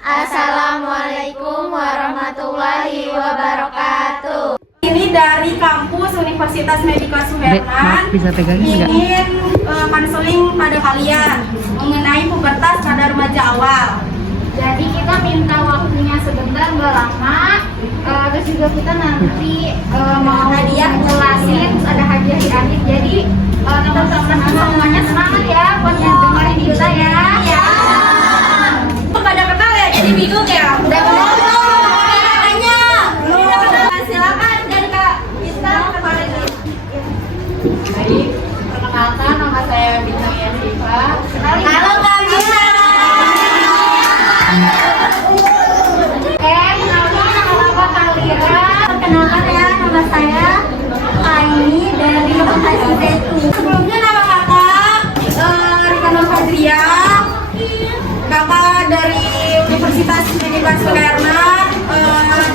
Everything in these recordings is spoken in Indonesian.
Assalamualaikum warahmatullahi wabarakatuh. Ini dari kampus Universitas Medika Suherman ingin konseling pada kalian mengenai pubertas pada remaja awal. Jadi kita minta waktunya sebentar, nggak lama. Terus juga kita nanti mau hadiah ngelasin, ada hadiah di akhir. Jadi teman-teman semuanya semangat ya buat dengerin kita ya. Ya. Pada kenal ya, jadi bingung ya. Udah kenal belum? Silakan dari Kak Bintang kemarin. Baik, perkenalkan nama saya Bintang Yasifa. Halo Kak Bintang. Nama Kalira. Perkenalkan ya, nama saya Aini dari Lokasi Zaitun. Sebelumnya nama kakak Rikana Fadria. Kakak dari Universitas Medika Suherman,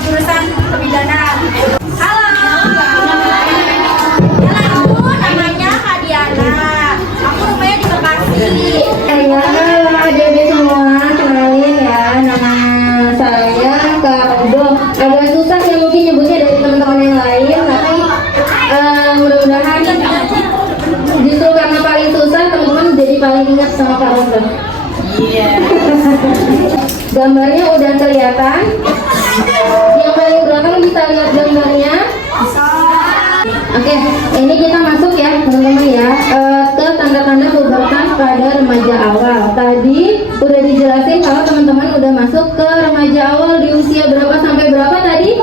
jurusan kebidanan. Halo, namanya Kak Diana. Aku rumahnya di Bekasi. Halo adik-adik semua, kenalin ya, nama saya Kak Udo. Agak susah ya mungkin nyebutnya dari teman-teman yang lain, tapi mudah-mudahan justru karena paling susah teman-teman jadi paling ingat sama Kak Udo. Iya. Gambarnya udah kelihatan. Yang paling belakang bisa lihat gambarnya. Oke, ini kita masuk ya teman-teman ya ke tanda-tanda pubertas pada remaja awal. Tadi udah dijelasin kalau teman-teman udah masuk ke remaja awal di usia berapa sampai berapa tadi?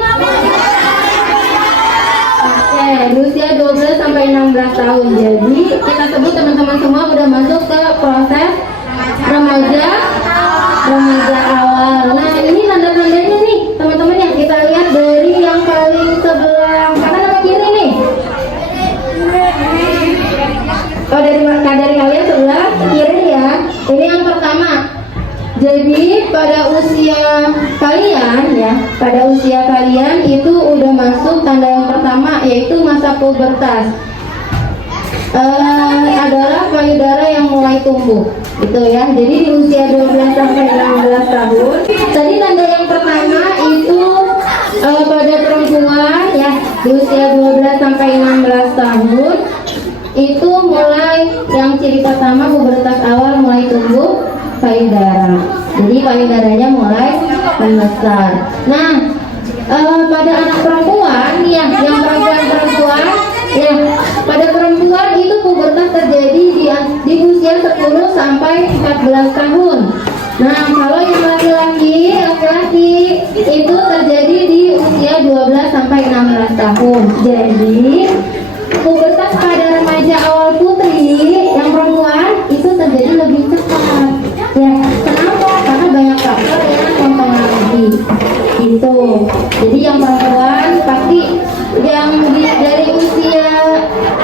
Oke, di usia 12 sampai 16 tahun. Jadi kita sebut teman-teman semua udah masuk ke proses remaja awal. Nah, ini tanda-tandanya nih teman-teman yang kita lihat dari yang paling sebelah kanan apa kiri nih? Oh, dari kalian sebelah kiri ya. Ini yang pertama. Jadi pada usia kalian itu udah masuk tanda yang pertama, yaitu masa pubertas. Adalah payudara yang mulai tumbuh gitu ya. Jadi di usia 12 sampai 16 tahun. Tadi tanda yang pertama itu pada perempuan ya, di usia 12 sampai 16 tahun itu mulai yang ciri pertama pubertas awal mulai tumbuh payudara. Jadi payudaranya mulai membesar. Nah, pada anak perempuan ya, yang perempuan ya, pada perempuan itu pubertas terjadi di usia 10 sampai 14 tahun. Nah, kalau yang laki-laki itu terjadi di usia 12 sampai 16 tahun. Jadi pubertas pada remaja awal putri yang perempuan itu terjadi lebih cepat. Ya, kenapa? Karena banyak faktor yang mempengaruhi. Itu. Jadi yang perempuan pasti yang dari usia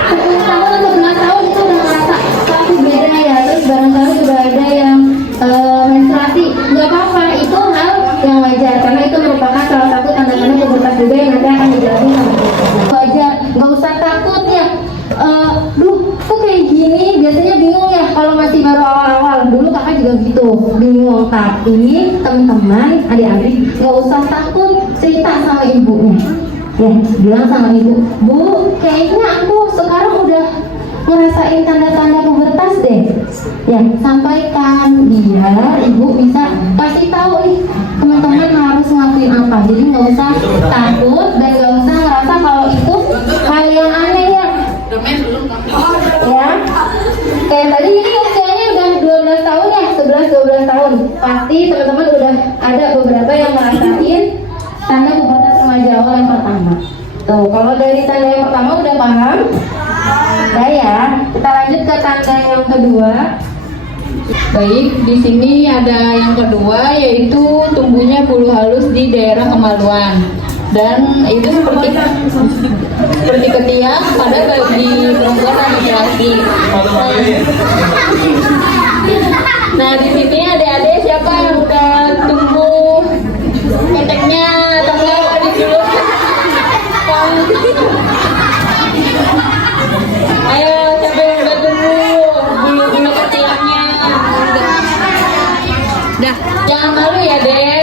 10 tahun atau 11 tahun itu udah merasa pasti beda ya. Terus barangkali juga ada yang menstruasi. Nggak apa-apa, itu hal yang wajar karena itu merupakan salah satu tanda-tanda pubertas juga yang nanti akan dijelasin sama kita. Wajar, nggak usah takut ya. Kok kayak gini? Biasanya bingung ya kalau masih baru awal-awal. Dulu kakak juga gitu, bingung. Tapi teman-teman, adik-adik nggak usah takut, cerita sama ibunya. Ya, bilang sama ibu, Bu, kayaknya aku sekarang udah ngerasain tanda-tanda pubertas deh. Ya, sampaikan biar ibu bisa kasih tahu nih teman-teman harus ngelakuin apa. Jadi nggak usah takut dan nggak usah ngerasa kalau itu hal yang aneh ya. Ya, kayak tadi ini usianya udah 12 tahun ya, 11-12 tahun. Pasti teman-teman udah ada beberapa yang ngerasain tanda pubertas remaja awal yang pertama. Tuh, kalau dari tanda yang pertama udah paham? Udah ya. Kita lanjut ke tanda yang kedua. Baik, di sini ada yang kedua yaitu tumbuhnya bulu halus di daerah kemaluan. Dan itu seperti ketiak pada bagi perempuan dan laki-laki. Nah, di sini adik-adik siapa yang udah tumbuh keteknya atau enggak di dulu? Ayo, siapa yang udah tumbuh bulu ketiaknya? Dah, jangan malu ya, Dek.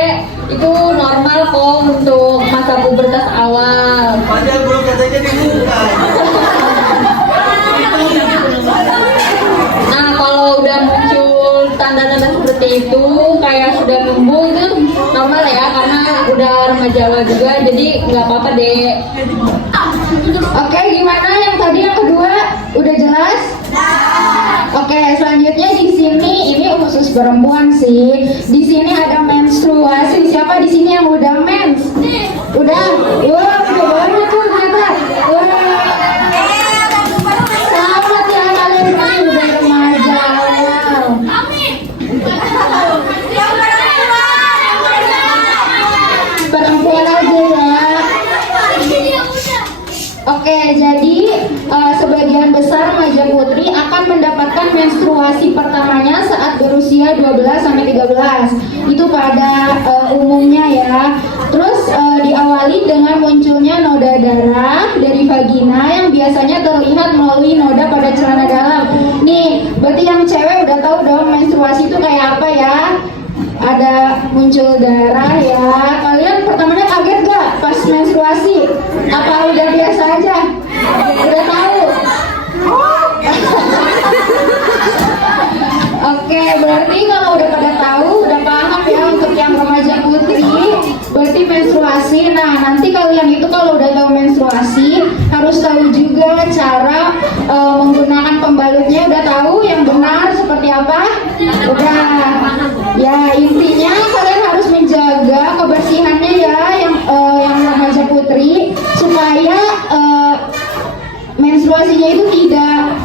pubertas awal. Padahal belum katanya dibuka. Nah, kalau udah muncul tanda-tanda seperti itu, kayak sudah tumbuh, itu normal ya, karena udah remaja awal juga, jadi nggak apa-apa deh. Oke, gimana yang tadi yang kedua? Udah jelas? Oke, selanjutnya di sini ini khusus perempuan sih. Di sini ada menstruasi. Siapa di sini yang udah mens? Udah? Wah, udah baru tuh ternyata. Wah. Selamat ya kalian semua udah remaja awal. Perempuan aja ya. Oke, jadi sebagian besar remaja putri akan mendapatkan menstruasi pertamanya saat berusia 12-13. Itu pada umumnya ya. Terus diawali dengan munculnya noda darah dari vagina yang biasanya terlihat melalui noda pada celana dalam. Nih, berarti yang cewek udah tahu dong menstruasi itu kayak apa ya? Ada muncul darah ya. Kalian pertamanya kaget gak pas menstruasi? Apa udah biasa aja? Udah tahu? Oke, berarti kalau udah pada tahu, udah paham ya untuk yang remaja putri, berarti menstruasi. Nah, nanti kalian itu kalau udah tahu menstruasi, harus tahu juga cara menggunakan pembalutnya. Udah tahu yang benar seperti apa? Udah. Ya, intinya kalian harus menjaga kebersihannya ya, yang remaja putri, supaya menstruasinya itu tidak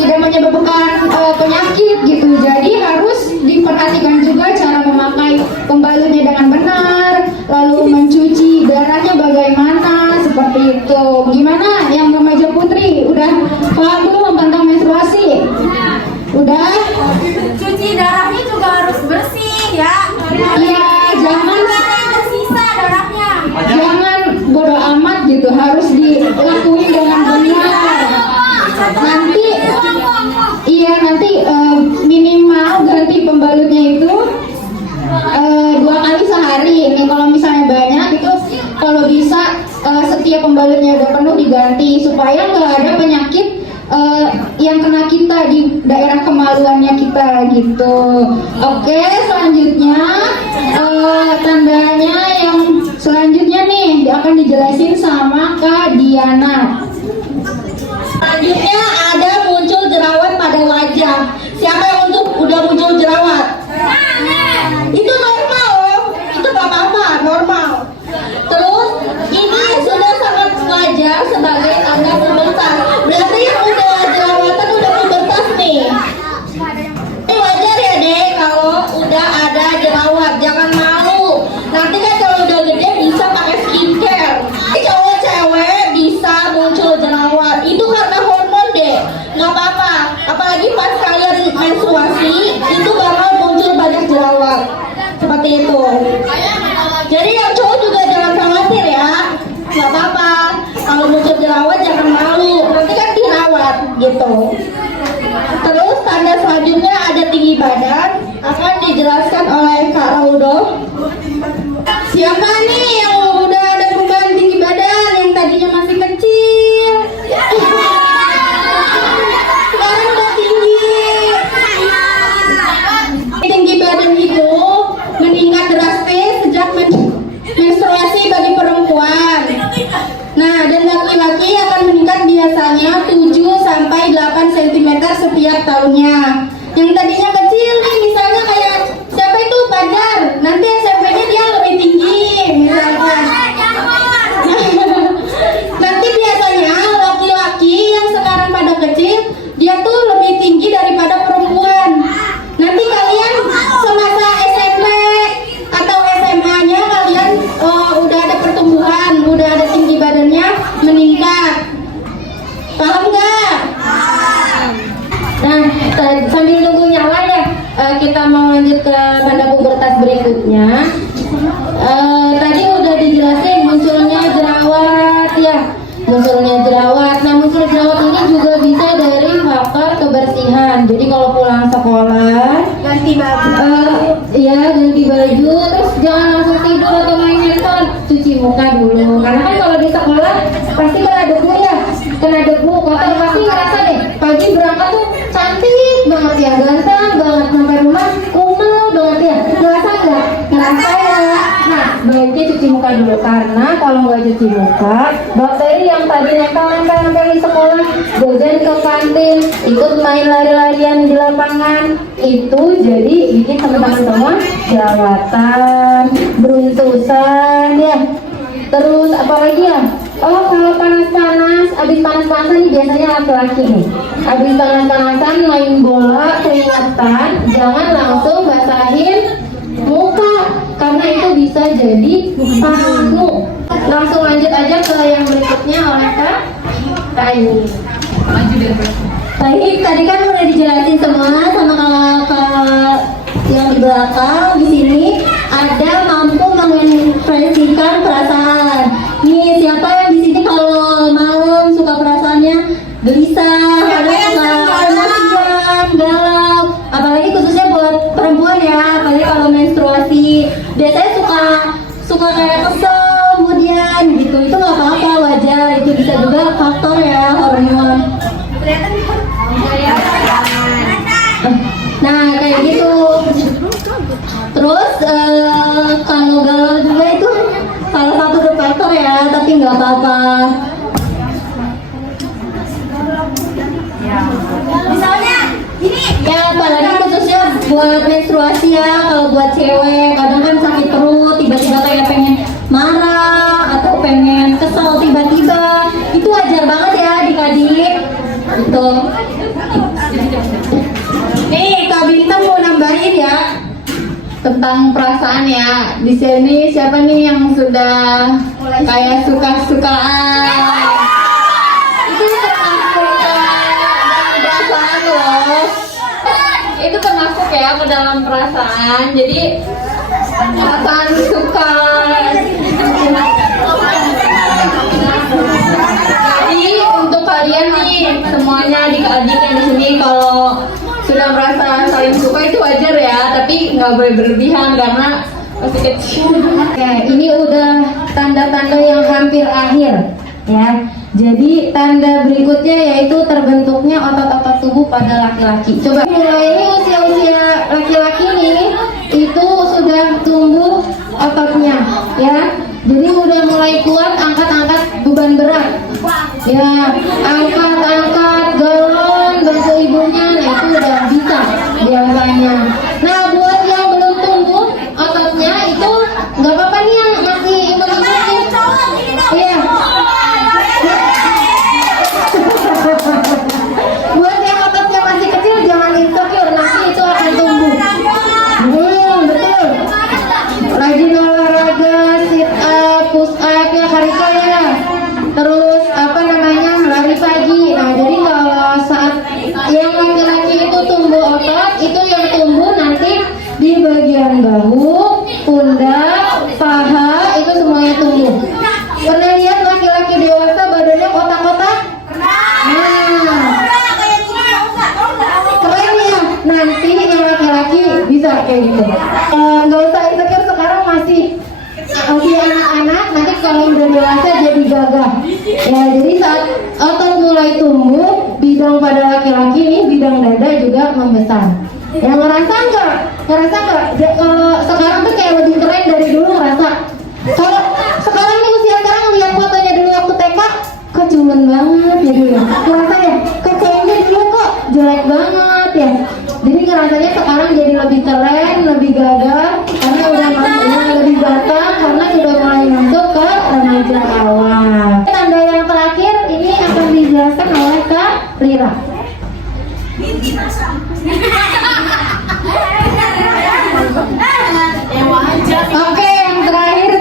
menyebabkan penyakit gitu. Jadi harus diperhatikan juga cara memakai pembalutnya dengan benar, lalu mencuci darahnya bagaimana, seperti itu. Gimana yang remaja putri? Udah paham belum tentang menstruasi? Udah? Cuci darahnya juga harus bersih ya. Iya, jangan tersisa darahnya. jangan bodo amat gitu, harus dilakuin dengan benar. Nanti minimal ganti pembalutnya itu 2 kali sehari. Ini kalau misalnya banyak itu, kalau bisa setiap pembalutnya udah penuh diganti supaya nggak ada penyakit yang kena kita di daerah kemaluannya kita gitu. Oke, selanjutnya tandanya yang selanjutnya nih akan dijelasin sama Kak Diana. Selanjutnya ada muncul jerawat pada wajah. Siapa yang udah muncul jerawat? Itu normal loh, itu gak apa-apa, normal. Terus ini sudah sangat wajar sebagai tanda pubertas. Berarti yang udah jerawatan udah pubertas nih. Ini wajar ya deh kalau udah ada jerawat, jangan malu. Nanti kan kalau udah gede bisa pakai skincare. Cowok-cewek bisa muncul jerawat, itu karena hormon deh, nggak apa-apa. Apalagi pas kalian menstruasi, itu bakal muncul banyak jerawat, seperti itu. Jadi yang cowok juga jangan khawatir ya, nggak apa-apa. Kalau muncul jerawat jangan malu, nanti kan dirawat gitu. Terus tanda selanjutnya ada tinggi badan, akan dijelaskan oleh Kak Raudo. Siapa nih yang udah ada perubahan tinggi badan, yang tadinya masih kecil? Sekarang udah tinggi. Tinggi badan itu meningkat drastis sejak menstruasi bagi perempuan. Nah, dan laki-laki akan meningkat biasanya 7-8 cm setiap tahunnya. Yang tadinya kecil nih, misalnya kayak siapa itu Badar, nanti SMP-nya dia lebih tinggi misalkan. Nanti biasanya laki-laki yang sekarang pada kecil, dia tuh lebih tinggi daripada perempuan. Nanti kalian semasa SMP atau SMA-nya kalian udah ada pertumbuhan, udah ada tinggi badannya meningkat. Paham nggak? Nah, sambil nunggu nyala ya, kita mau lanjut ke pada pubertas berikutnya. Tadi udah dijelasin munculnya jerawat ya, munculnya jerawat. Nah, muncul jerawat ini juga bisa dari faktor kebersihan. Jadi kalau pulang sekolah, Ganti baju. ya ganti baju, terus jangan langsung tidur atau main handphone, cuci muka dulu sebaiknya cuci muka dulu, karena kalau nggak cuci muka, bakteri yang tadi nempel di sekolah, jajan ke kantin, ikut main lari-larian di lapangan, itu jadi bikin teman-teman semua jerawatan, beruntusan ya. Terus apalagi ya? Oh, kalau panas-panas, abis panas-panasan nih biasanya laki-laki nih. Abis panas-panasan main bola, keringetan, jangan langsung basahin muka, karena itu bisa jadi pamu. Langsung lanjut aja ke yang berikutnya oleh Kak Aini. Baik, tadi kan udah dijelasin semua sama kakak yang di belakang. Di sini ada mampu mengekspresikan perasaan. Nih, siapa yang di sini kalau malam suka perasaannya gelisah, ada suka emosian, galau, apalagi khususnya buat perempuan ya, apalagi kalau menstruasi, biasanya suka kayak kesel, kemudian gitu. Itu nggak apa-apa, wajar. Itu bisa juga faktor ya, hormon. Nah, kayak gitu. Terus kalau galau juga itu salah satu faktor ya, tapi nggak apa-apa. Misalnya ini Ya, apalagi khususnya buat menstruasi ya. Kalau buat cewek kadang kan sakit perut, tiba-tiba kayak pengen marah atau pengen kesel tiba-tiba, itu wajar banget ya adik-adik. Gitu. Nih, Kak Bintang mau nambahin ya tentang perasaan ya. Di sini siapa nih yang sudah kayak suka-sukaan? Itu termasuk perasaan loh. Itu termasuk ya ke dalam perasaan. Jadi perasaan suka. Jadi untuk kalian nih semuanya adik-adik yang di sini, kalau sudah merasa saling suka itu wajar ya, tapi nggak boleh berlebihan karena masih kecil. Oke, ini udah tanda-tanda yang hampir akhir ya. Jadi tanda berikutnya yaitu terbentuknya otot-otot tubuh pada laki-laki. Coba mulai ini usia-usia laki-laki nih itu sudah tumbuh ototnya ya. Jadi udah mulai kuat angkat-angkat beban berat. Ya, angkat-angkat galon bantu ibunya, nah itu udah bisa biasanya. Nah, buat yang belum tumbuh ototnya itu nggak apa-apa nih yang masih imut-imut. Iya. Buat yang ototnya masih kecil jangan insecure, nanti itu akan tumbuh. Betul. Rajin olahraga, sit up, push up ya, Karika ya. Terus lari pagi. Nah, jadi kalau saat yang laki-laki itu tumbuh otot, itu yang tumbuh nanti di bagian bahu, pundak, paha, itu semuanya tumbuh. Pernah lihat laki-laki dewasa badannya kotak-kotak? Nah, keren ya. Nanti yang laki-laki bisa kayak gitu. Nggak usah insecure, sekarang masih anak-anak, nanti kalau udah dewasa jadi gagah ya. Jadi saat otot mulai tumbuh, bidang pada laki-laki nih, bidang dada juga membesar. Yang ngerasa nggak? Kalau sekarang tuh kayak lebih keren dari dulu, ngerasa. Kalau sekarang nih usia sekarang lihat fotonya dulu waktu TK, kok cuman banget ya dulu. Ngerasa ya, kok kayaknya dulu kok jelek banget ya. Jadi ngerasanya sekarang jadi lebih keren, lebih gagah, karena udah masuknya lebih batang, karena sudah mulai masuk ke remaja awal. Tanda yang terakhir ini akan dijelaskan oleh Kak Rira. Oke, yang terakhir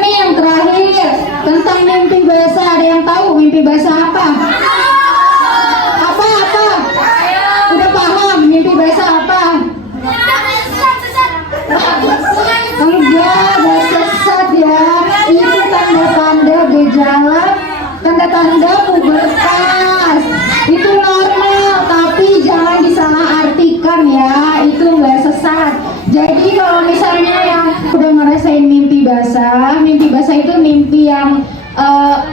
tentang mimpi basah. Ada yang tahu mimpi basah apa? Udah paham mimpi basah apa? Enggak, gak sesat ya. Itu tanda-tanda gejala, tanda-tanda pubertas. Itu normal, tapi jangan disalahartikan ya. Itu gak sesat. Jadi kalau misalnya yang udah ngerasain mimpi basah itu mimpi yang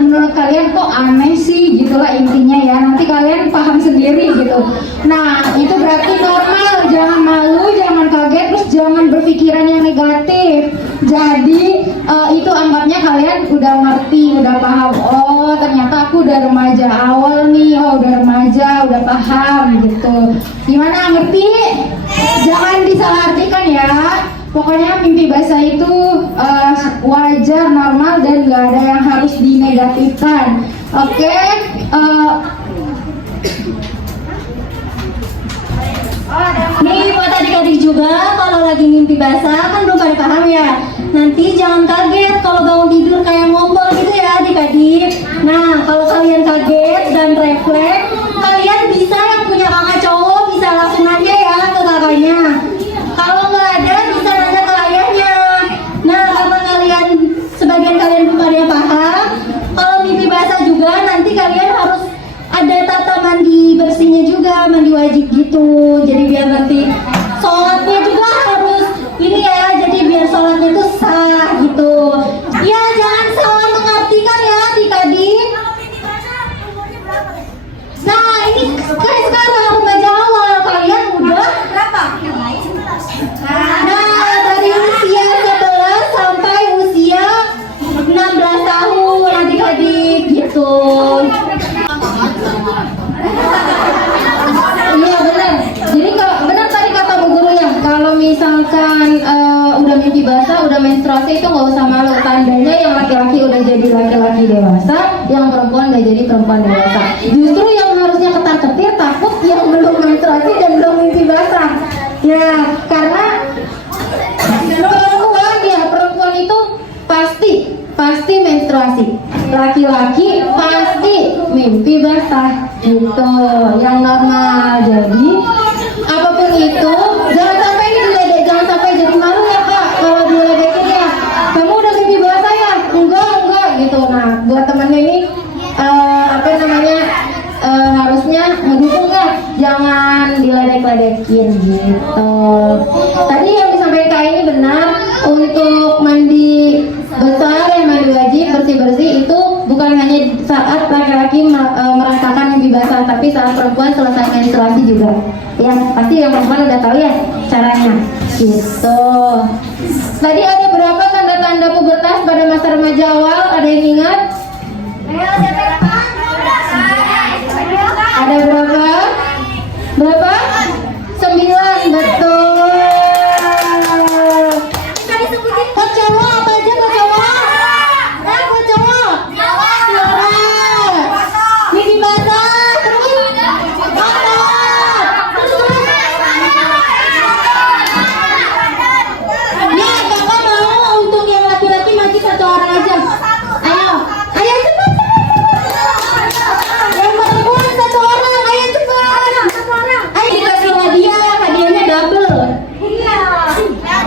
menurut kalian kok aneh sih, gitulah intinya ya. Nanti kalian paham sendiri gitu. Nah, itu berarti normal. Jangan malu, jangan kaget, terus jangan berpikiran yang negatif. Jadi itu anggapnya kalian udah ngerti, udah paham. Oh ternyata aku udah remaja awal nih, oh udah remaja, udah paham gitu. Gimana, ngerti? Jangan disalahartikan ya. Pokoknya mimpi basah itu wajar, normal, dan gak ada yang harus dinegatifkan. Oke? Nih buat adik-adik juga, kalau lagi mimpi basah kan belum pada paham ya. Nanti jangan kaget kalau bangun tidur kayak ngompol gitu ya adik-adik. Nah kalau kalian kaget dan refleks, kalian bisa yang punya kakak cowok bisa langsung nanya ya ke kakaknya. Kalau nggak ada bisa nanya ke ayahnya. Nah karena kalian, sebagian kalian belum ada yang paham, kalau mimpi basah juga nanti kalian harus ada tata mandi bersihnya juga, mandi wajib gitu. Jadi biar nanti sholatnya juga harus ini ya, jadi biar sholatnya itu sah gitu. Ya jangan salah mengartikan ya adik-adik. Nah ini kan sekarang remaja awal, kalian udah berapa? Nah dari usia 11 sampai usia 16 tahun adik-adik gitu. Iya benar. Jadi kalau benar tadi kata Bu Guru ya, kalau misalkan udah mimpi basah, udah menstruasi itu nggak usah malu. Tandanya yang laki-laki udah jadi laki-laki dewasa, yang perempuan udah jadi perempuan dewasa. Justru yang harusnya ketar-ketir takut yang belum menstruasi dan belum mimpi basah. Ya karena perempuan itu pasti menstruasi, laki-laki pasti mimpi basah gitu, yang normal. Jadi apapun itu jangan sampai ini diledek, jangan sampai jadi malu ya kak kalau diledekin ya, kamu udah mimpi basah ya, enggak gitu. Nah buat temennya ini harusnya mendukung ya, jangan diledek-ledekin gitu. Tadi yang disampaikan kak ini benar, untuk mandi besar ya, mandi wajib bersih-bersih itu bukan hanya saat laki-laki merasakan mimpi basah, tapi saat perempuan selesai menstruasi juga. Ya pasti yang perempuan udah tahu ya caranya gitu. Tadi ada berapa tanda-tanda pubertas pada masa remaja awal? Ada yang ingat? Ada berapa? Berapa? 9, betul. Kok cowok apa aja kok cowok? Kok cowok? Mimpi basah, terus apa? Nih kakak mau untuk yang laki-laki maju 1 orang aja. Ayo cepat. Yang perempuan 1 orang, ayo cepat. Ayo dikasih hadiahnya double.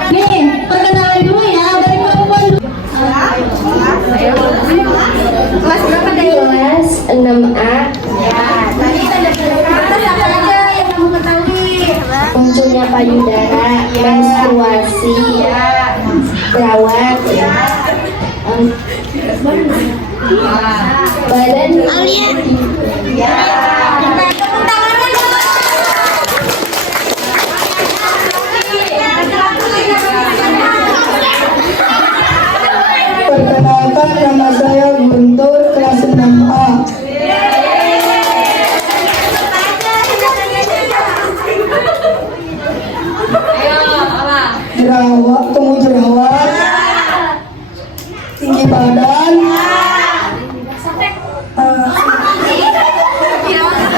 Nih perkenalan dulu ya dari perempuan. Kelas berapa tadi? Kelas 6A. Ya, tadi tanda pubertas apa aja yang kamu ketahui? Munculnya payudara, menstruasi, jerawat, badan alien. Ya. Perkenalkan, nama saya Guntur, kelas 6A. Jerawat, tinggi badan,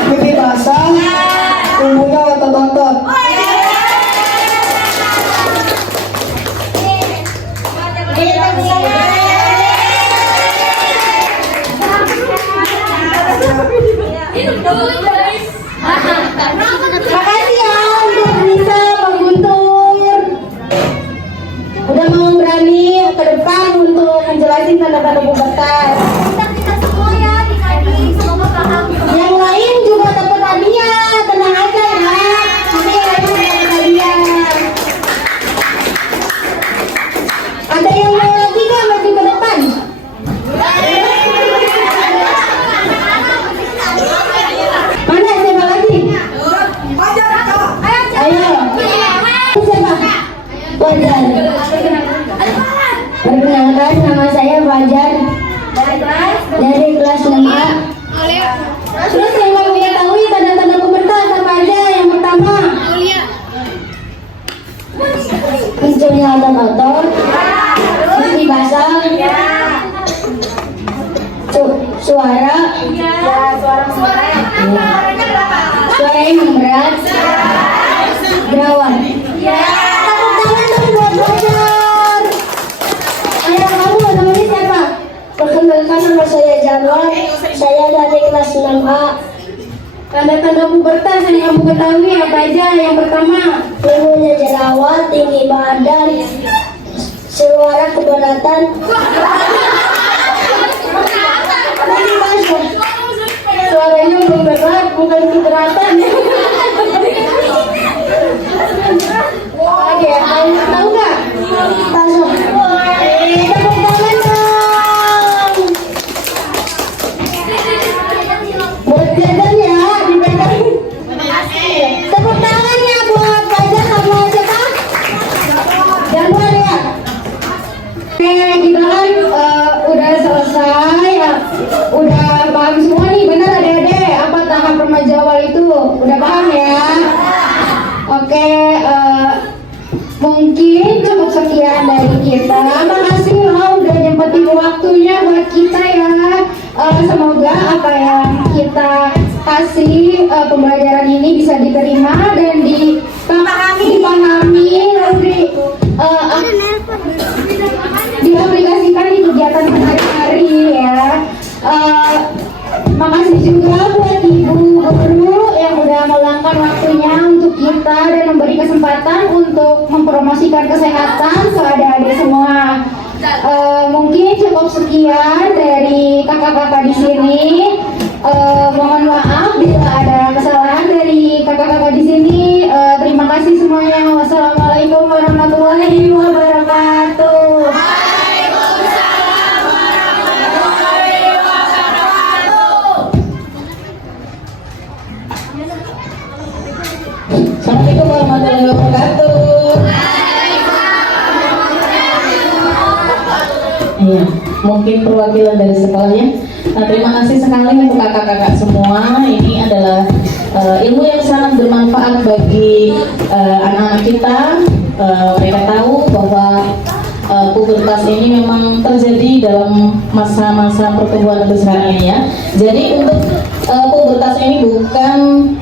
mimpi basah, tumbuhnya otot-otot. Makasih ya untuk bisa Bang Guntur. Udah mau berani ke depan untuk menjelasin tanda-tanda pubertas. Kita semua ya adik-adik, semoga paham. Yang lain juga dapat hadiah, tenang aja ya. Nanti yang lain dapat hadiah. Ada yang mau lagi nggak maju ke depan? Mana siapa lagi? Ayo. Siapa? Wajar. Perkenalkan dari kelas 6A. Terus yang mau diketahui tanda-tanda pubertas apa aja? Yang pertama, munculnya otot kotor, mesti basah, suara, suaranya memberat, gerawan. Tepuk tangan dong buat belajar. Ayah kamu namanya siapa? Perkenalkan, nama saya Januar. Saya dari kelas 6A. Tanda-tanda pubertas yang kamu ketahui apa aja? Yang pertama, Timbulnya jerawat, tinggi badan, suara keberatan. ini masuk. Suaranya memberat, bukan keberatan. Oke, kamu tahu nggak? Masuk. Tepuk tangan dong. Buat jajan ya, dipegang. Tepuk tangannya buat Fajar sama siapa? Januar ya. Oke, kita kan udah selesai ya. Udah paham semua nih, benar adik-adik? Apa tahap remaja awal itu? Udah paham ya? Oke, mungkin cukup sekian dari kita. Makasih loh udah nyempetin waktunya buat kita ya. Semoga apa yang kita kasih pembelajaran ini bisa diterima dan dipahami lalu diaplikasikan di kegiatan sehari-hari ya. Makasih juga buat ibu guru yang udah meluangkan waktunya untuk kita dan memberi kesempatan untuk mempromosikan kesehatan ke adik-adik semua. Mungkin cukup sekian dari kakak-kakak di sini. Mohon maaf bila ada kesalahan dari kakak-kakak di sini. Terima kasih semuanya. Wassalamualaikum warahmatullahi wabarakatuh. Assalamualaikum warahmatullahi wabarakatuh. Iya, mungkin perwakilan dari sekolahnya. Nah, terima kasih sekali untuk kakak-kakak semua. Ini adalah ilmu yang sangat bermanfaat bagi anak-anak kita. Mereka tahu bahwa pubertas ini memang terjadi dalam masa-masa pertumbuhan besarnya ya. Jadi untuk pubertas ini bukan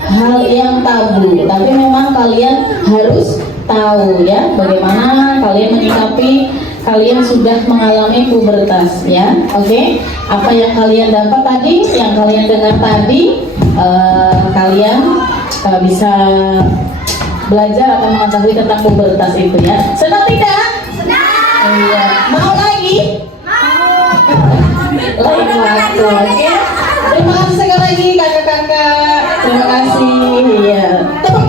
hal yang tabu, tapi memang kalian harus tahu ya bagaimana kalian menyikapi kalian sudah mengalami pubertas ya. Oke, apa yang kalian dapat tadi, yang kalian dengar tadi, kalian bisa belajar atau mengetahui tentang pubertas itu ya. Senang tidak? Iya. Mau lagi? Mau. Lain waktu, oke? Terima kasih sekali lagi kakak-kakak. Terima kasih. Iya. Tepuk